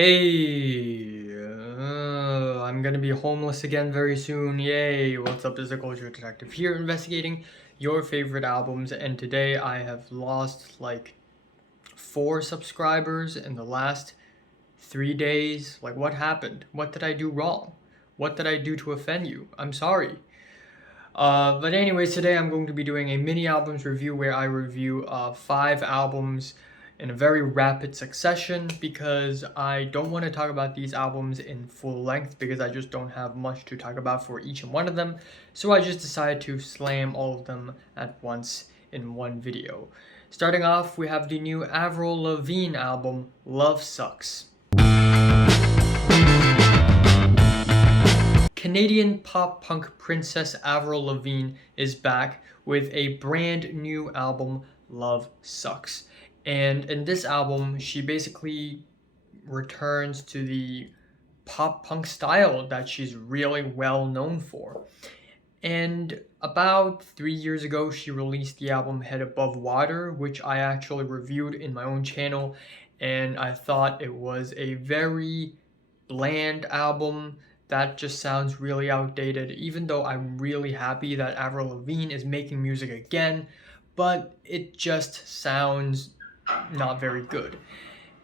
Hey, I'm gonna be homeless again very soon. Yay! What's up? This is the Culture Detective here, investigating your favorite albums. And today I have lost like 4 subscribers in the last 3 days. Like, what happened? What did I do wrong? What did I do to offend you? I'm sorry. But anyways, today I'm going to be doing a mini albums review where I review 5 albums in a very rapid succession because I don't want to talk about these albums in full length because I just don't have much to talk about for each and one of them. So I just decided to slam all of them at once in one video. Starting off, we have the new Avril Lavigne album, Love Sucks. Canadian pop punk princess Avril Lavigne is back with a brand new album, Love Sucks. And in this album, she basically returns to the pop punk style that she's really well known for. And about 3 years ago, she released the album Head Above Water, which I actually reviewed in my own channel. And I thought it was a very bland album that just sounds really outdated, even though I'm really happy that Avril Lavigne is making music again, but it just sounds not very good.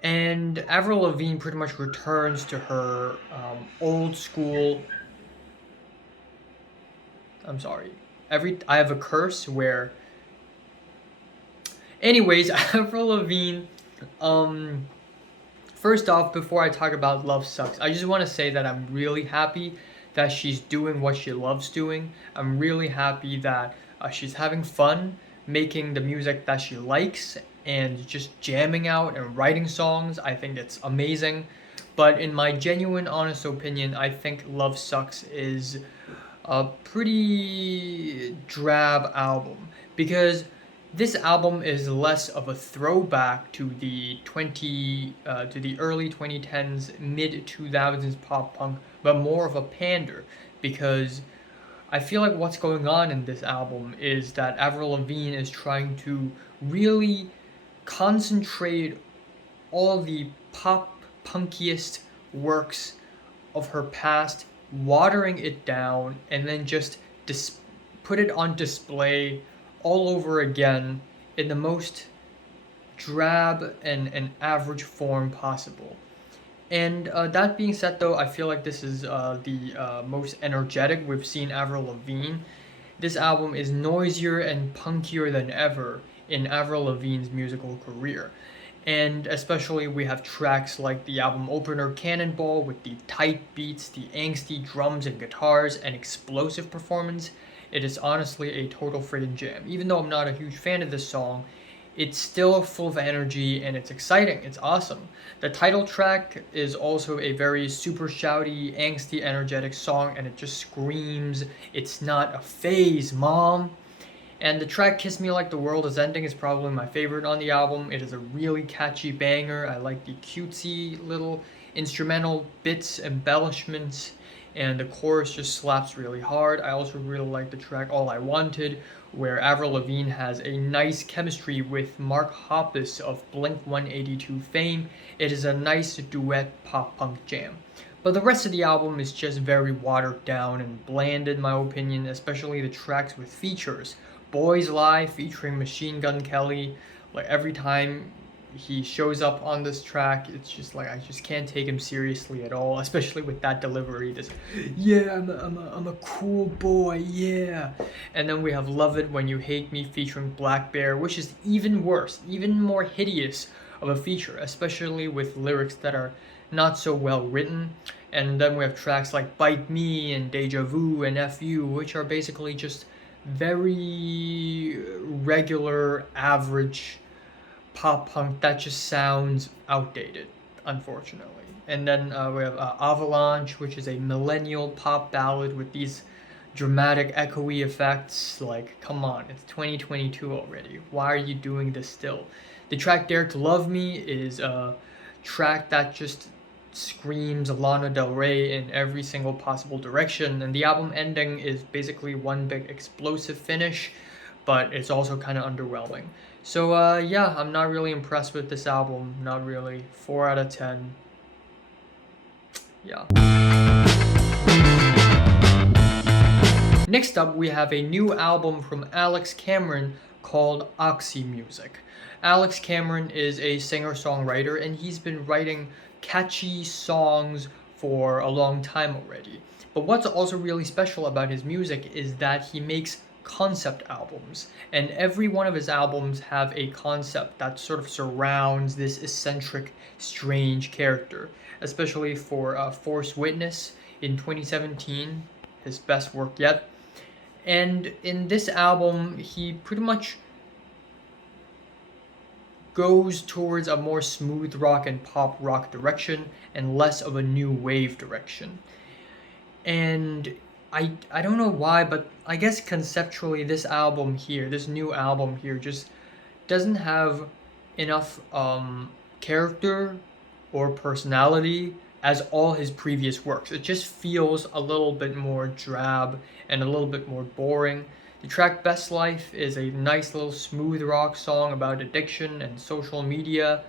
And Avril Lavigne pretty much returns to her old school. I'm sorry. I have a curse where. Anyways, Avril Lavigne. First off, before I talk about Love Sucks, I just want to say that I'm really happy that she's doing what she loves doing. I'm really happy that she's having fun making the music that she likes and just jamming out and writing songs. I think it's amazing. But in my genuine, honest opinion, I think Love Sucks is a pretty drab album because this album is less of a throwback to the early 2010s, mid 2000s pop punk, but more of a pander because I feel like what's going on in this album is that Avril Lavigne is trying to really concentrate all the pop punkiest works of her past, watering it down, and then just put it on display all over again in the most drab and average form possible. And that being said, though, I feel like this is the most energetic we've seen Avril Lavigne. This album is noisier and punkier than ever in Avril Lavigne's musical career. And especially we have tracks like the album opener Cannonball with the tight beats, the angsty drums and guitars, and explosive performance. It is honestly a total freaking jam. Even though I'm not a huge fan of this song, it's still full of energy and it's exciting. It's awesome. The title track is also a very super shouty, angsty, energetic song, and it just screams, "It's not a phase, mom." And the track Kiss Me Like the World Is Ending is probably my favorite on the album. It is a really catchy banger. I like the cutesy little instrumental bits, embellishments, and the chorus just slaps really hard. I also really like the track All I Wanted, where Avril Lavigne has a nice chemistry with Mark Hoppus of Blink-182 fame. It is a nice duet pop punk jam. But the rest of the album is just very watered down and bland in my opinion, especially the tracks with features. Boys Lie featuring Machine Gun Kelly, like every time he shows up on this track, it's just like I just can't take him seriously at all, especially with that delivery. This, yeah, I'm a cool boy, yeah. And then we have Love It When You Hate Me featuring Black Bear, which is even worse, even more hideous of a feature, especially with lyrics that are not so well written. And then we have tracks like Bite Me and Deja Vu and F You, which are basically just very regular, average pop punk that just sounds outdated, unfortunately. And then we have Avalanche, which is a millennial pop ballad with these dramatic, echoey effects. Like, come on, it's 2022 already. Why are you doing this still? The track Dare to Love Me is a track that just screams Lana Del Rey in every single possible direction, and the album ending is basically one big explosive finish, but it's also kind of underwhelming. So yeah, I'm not really impressed with this album, not really. 4 out of 10. Yeah. Next up, we have a new album from Alex Cameron called Oxy Music. Alex Cameron is a singer-songwriter, and he's been writing catchy songs for a long time already. But what's also really special about his music is that he makes concept albums, and every one of his albums have a concept that sort of surrounds this eccentric, strange character. Especially for Force Witness in 2017, his best work yet. And in this album, he pretty much goes towards a more smooth rock and pop rock direction and less of a new wave direction. And I don't know why, but I guess conceptually this new album here, just doesn't have enough character or personality as all his previous works. It just feels a little bit more drab and a little bit more boring. The track Best Life is a nice little smooth rock song about addiction and social media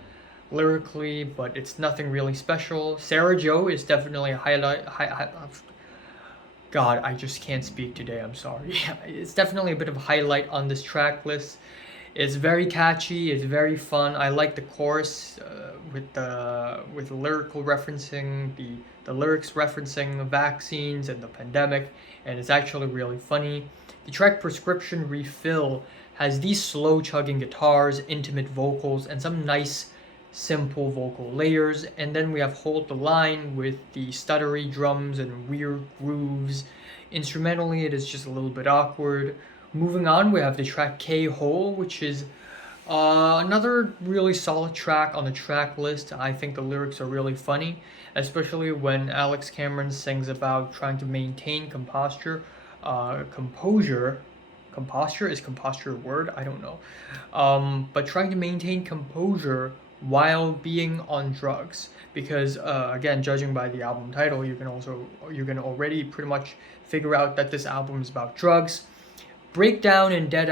lyrically, but it's nothing really special. Sarah Joe is definitely a God, I just can't speak today, I'm sorry. It's definitely a bit of a highlight on this track list. It's very catchy, it's very fun. I like the chorus with lyrical referencing, the lyrics referencing vaccines and the pandemic, and it's actually really funny. The track Prescription Refill has these slow chugging guitars, intimate vocals, and some nice simple vocal layers, and then we have Hold the Line with the stuttery drums and weird grooves. Instrumentally, it is just a little bit awkward. Moving on, we have the track K-Hole, which is another really solid track on the track list. I think the lyrics are really funny, especially when Alex Cameron sings about trying to maintain composure. Composure? Is composure a word? I don't know. But trying to maintain composure while being on drugs, because again, judging by the album title, you can already pretty much figure out that this album is about drugs. Breakdown and Dead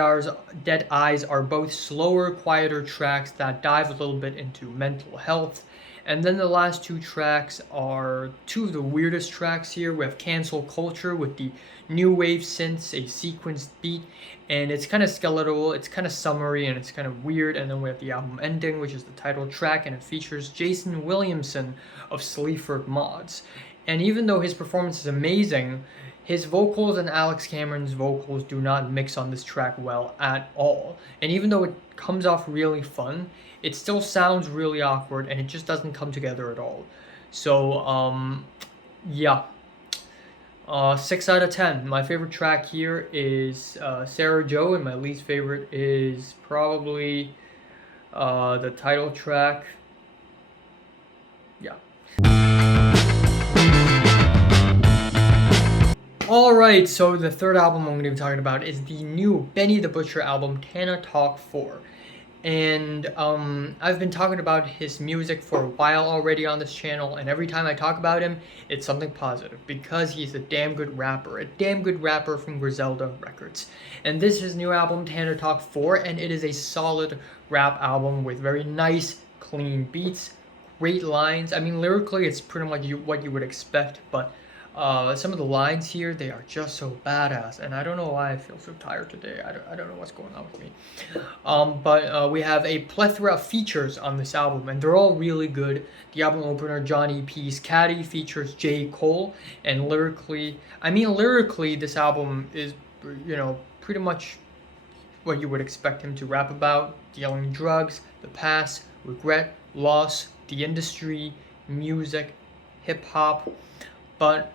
Eyes are both slower, quieter tracks that dive a little bit into mental health. And then the last two tracks are two of the weirdest tracks here. We have Cancel Culture with the new wave synths, a sequenced beat, and it's kind of skeletal, it's kind of summary, and it's kind of weird. And then we have the album Ending, which is the title track, and it features Jason Williamson of Sleaford Mods. And even though his performance is amazing, his vocals and Alex Cameron's vocals do not mix on this track well at all. And even though it comes off really fun, it still sounds really awkward, and it just doesn't come together at all. So, yeah. 6 out of 10. My favorite track here is Sarah Joe, and my least favorite is probably the title track. Yeah. Alright, so the third album I'm going to be talking about is the new Benny the Butcher album, Tana Talk 4. And I've been talking about his music for a while already on this channel, and every time I talk about him, it's something positive, because he's a damn good rapper from Griselda Records. And this is his new album, Tana Talk 4, and it is a solid rap album with very nice, clean beats, great lines. I mean, lyrically, it's pretty much what you would expect, but some of the lines here, they are just so badass, and I don't know why I feel so tired today. I don't know what's going on with me. But we have a plethora of features on this album, and they're all really good. The album opener, Johnny P's Caddy, features J. Cole, and lyrically, this album is, pretty much what you would expect him to rap about: dealing drugs, the past, regret, loss, the industry, music, hip-hop. But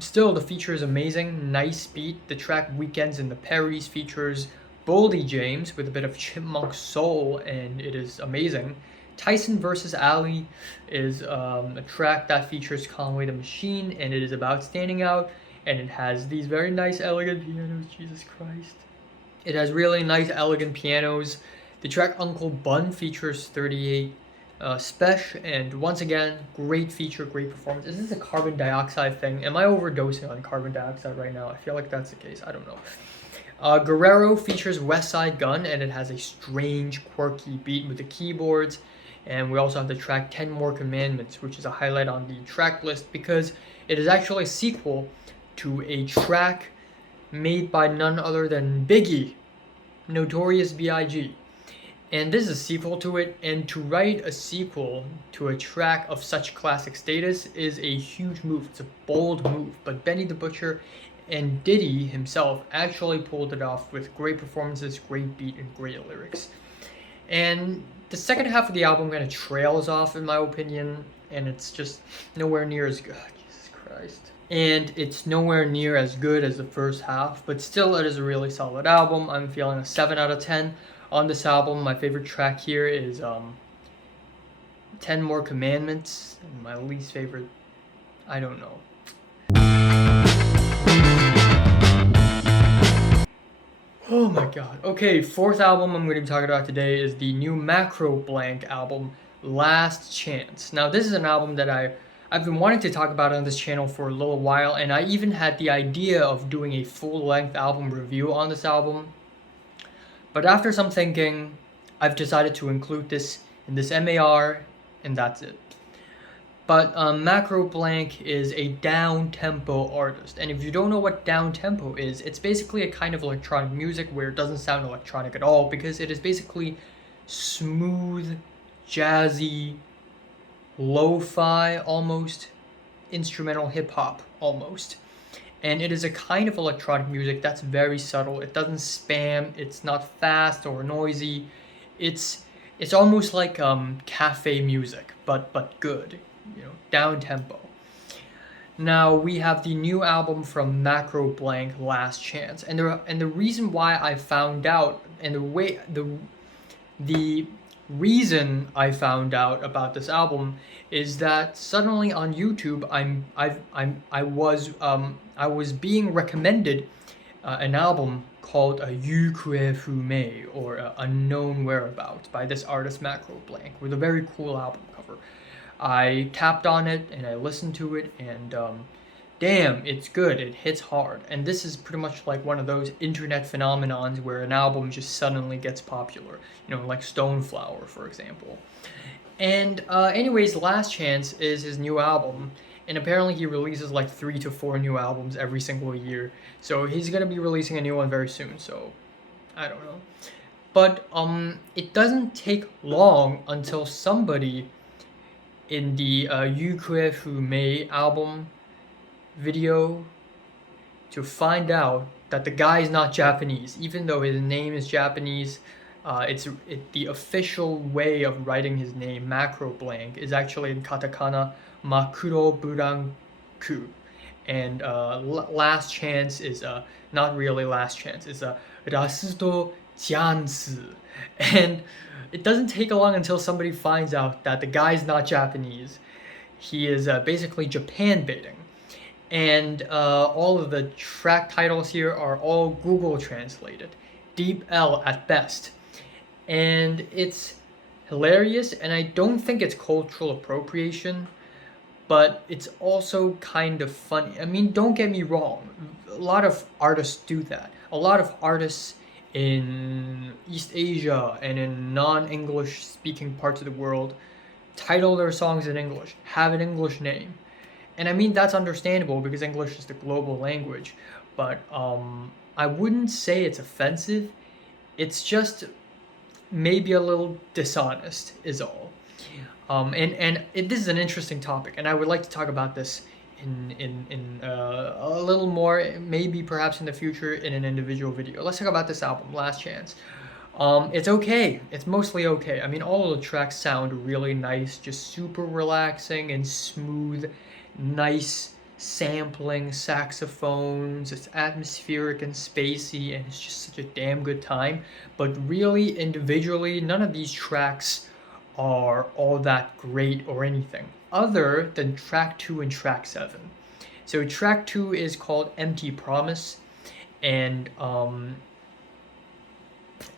still, the feature is amazing, nice beat. The track Weekends in the Perrys features Boldy James with a bit of chipmunk soul, and it is amazing. Tyson vs. Ali is a track that features Conway the Machine, and it is about standing out, and it has these very nice, elegant pianos. Jesus Christ. It has really nice, elegant pianos. The track Uncle Bun features 38 Spesh, and once again, great feature, great performance. Is this a carbon dioxide thing? Am I overdosing on carbon dioxide right now? I feel like that's the case. I don't know. Guerrero features West Side Gun, and it has a strange, quirky beat with the keyboards. And we also have the track 10 More Commandments, which is a highlight on the track list because it is actually a sequel to a track made by none other than Biggie, Notorious B.I.G. And this is a sequel to it, and to write a sequel to a track of such classic status is a huge move. It's a bold move, but Benny the Butcher and Diddy himself actually pulled it off with great performances, great beat, and great lyrics. And the second half of the album kind of trails off, in my opinion, and it's just nowhere near as good. Jesus Christ. And it's nowhere near as good as the first half, but still it is a really solid album. I'm feeling a 7 out of 10 on this album. My favorite track here is 10 More Commandments, and my least favorite, I don't know. Oh my god. Okay, fourth album I'm going to be talking about today is the new Macroblank album, Last Chance. Now this is an album that I've been wanting to talk about on this channel for a little while, and I even had the idea of doing a full-length album review on this album. But after some thinking, I've decided to include this in this MAR, and that's it. But Macroblank is a down-tempo artist, and if you don't know what down-tempo is, it's basically a kind of electronic music where it doesn't sound electronic at all, because it is basically smooth, jazzy, lo-fi almost, instrumental hip-hop almost. And it is a kind of electronic music that's very subtle. It doesn't spam, it's not fast or noisy. It's almost like cafe music, but good, down tempo. Now we have the new album from Macroblank, Last Chance, and the reason why I found out, and the reason I found out about this album is that suddenly on YouTube I was being recommended an album called Yukue Fume, or Unknown Whereabouts, by this artist Macroblank, with a very cool album cover. I tapped on it and I listened to it, and damn, it's good. It hits hard. And this is pretty much like one of those internet phenomenons where an album just suddenly gets popular, like Stoneflower, for example. And anyways, Last Chance is his new album, and apparently he releases like 3 to 4 new albums every single year. So he's gonna be releasing a new one very soon, so I don't know. But it doesn't take long until somebody in the Yukue Fume album video to find out that the guy is not Japanese, even though his name is Japanese. The official way of writing his name, Macroblank, is actually in katakana Macroblanku, and Last Chance is not really Last Chance. It's a Rasuto Chance, and it doesn't take long until somebody finds out that the guy's not Japanese. He is basically Japan baiting. And all of the track titles here are all Google translated. Deep L at best. And it's hilarious, and I don't think it's cultural appropriation, but it's also kind of funny. I mean, don't get me wrong. A lot of artists do that. A lot of artists in East Asia and in non-English speaking parts of the world title their songs in English, have an English name. And I mean, that's understandable because English is the global language, but I wouldn't say it's offensive. It's just maybe a little dishonest is all. This is an interesting topic, and I would like to talk about this in a little more, maybe perhaps in the future in an individual video. Let's talk about this album, Last Chance. It's okay. It's mostly okay. I mean, all of the tracks sound really nice, just super relaxing and smooth, nice sampling, saxophones. It's atmospheric and spacey, and it's just such a damn good time. But really, individually, none of these tracks are all that great or anything, other than track 2 and track 7. So track 2 is called Empty Promise, and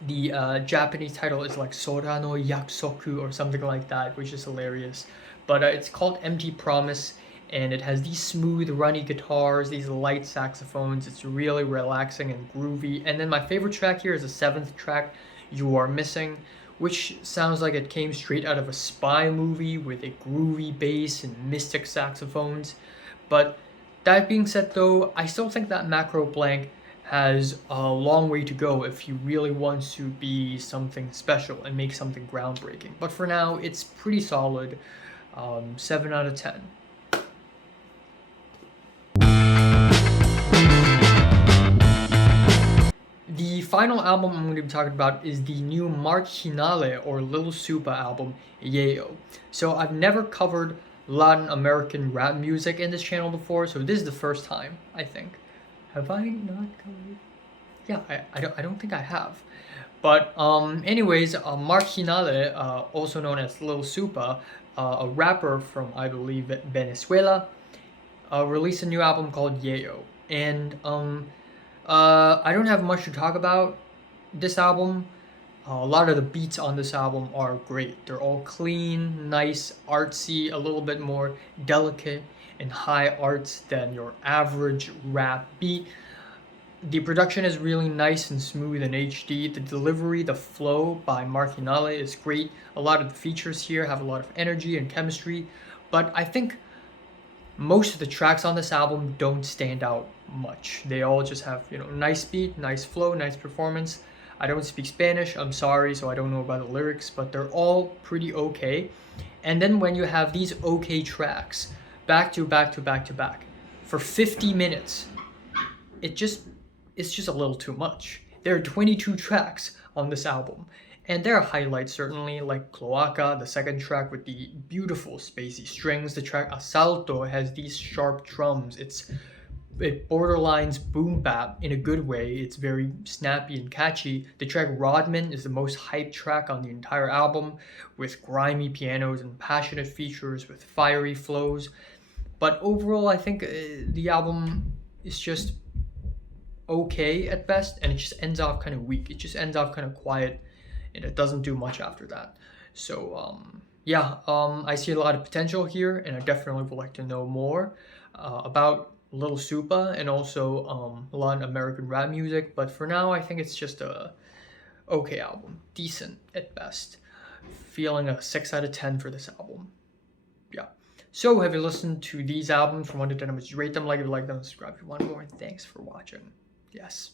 the Japanese title is like Sora no Yakusoku or something like that, which is hilarious. But it's called Empty Promise, and it has these smooth, runny guitars, these light saxophones. It's really relaxing and groovy. And then my favorite track here is the 7th track, You Are Missing, which sounds like it came straight out of a spy movie with a groovy bass and mystic saxophones. But that being said, though, I still think that Macroblank has a long way to go if he really wants to be something special and make something groundbreaking. But for now, it's pretty solid. 7 out of 10. The final album I'm going to be talking about is the new Marc Ginale or Lil Supa album, Yayo. So I've never covered Latin American rap music in this channel before, so this is the first time, I think. Have I not covered? Yeah, I don't think I have. But anyways, Marc Ginale, also known as Lil Supa, a rapper from, I believe, Venezuela, released a new album called Yayo. And I don't have much to talk about this album. A lot of the beats on this album are great. They're all clean, nice, artsy, a little bit more delicate and high arts than your average rap beat. The production is really nice and smooth in HD. The delivery, the flow by Marc Ginale is great. A lot of the features here have a lot of energy and chemistry, but I think most of the tracks on this album don't stand out much. They all just have, nice beat, nice flow, nice performance. I don't speak Spanish, I'm sorry, so I don't know about the lyrics, but they're all pretty okay. And then when you have these okay tracks, back to back to back to back, for 50 minutes, it's just a little too much. There are 22 tracks on this album, and there are highlights certainly, like Cloaca, the second track with the beautiful spacey strings. The track Asalto has these sharp drums. It borderlines boom bap in a good way. It's very snappy and catchy. The track Rodman is the most hyped track on the entire album, with grimy pianos and passionate features with fiery flows. But overall, I think the album is just okay at best, and it just ends off kind of weak. It just ends off kind of quiet, and it doesn't do much after that. So I see a lot of potential here, and I definitely would like to know more about Lil Supa and also Latin American rap music. But for now, I think it's just a okay album, decent at best. Feeling a 6 out of 10 for this album. Yeah. So have you listened to these albums from 1 to 10? Rate them, like if you like them, subscribe if you want more. Thanks for watching. Yes.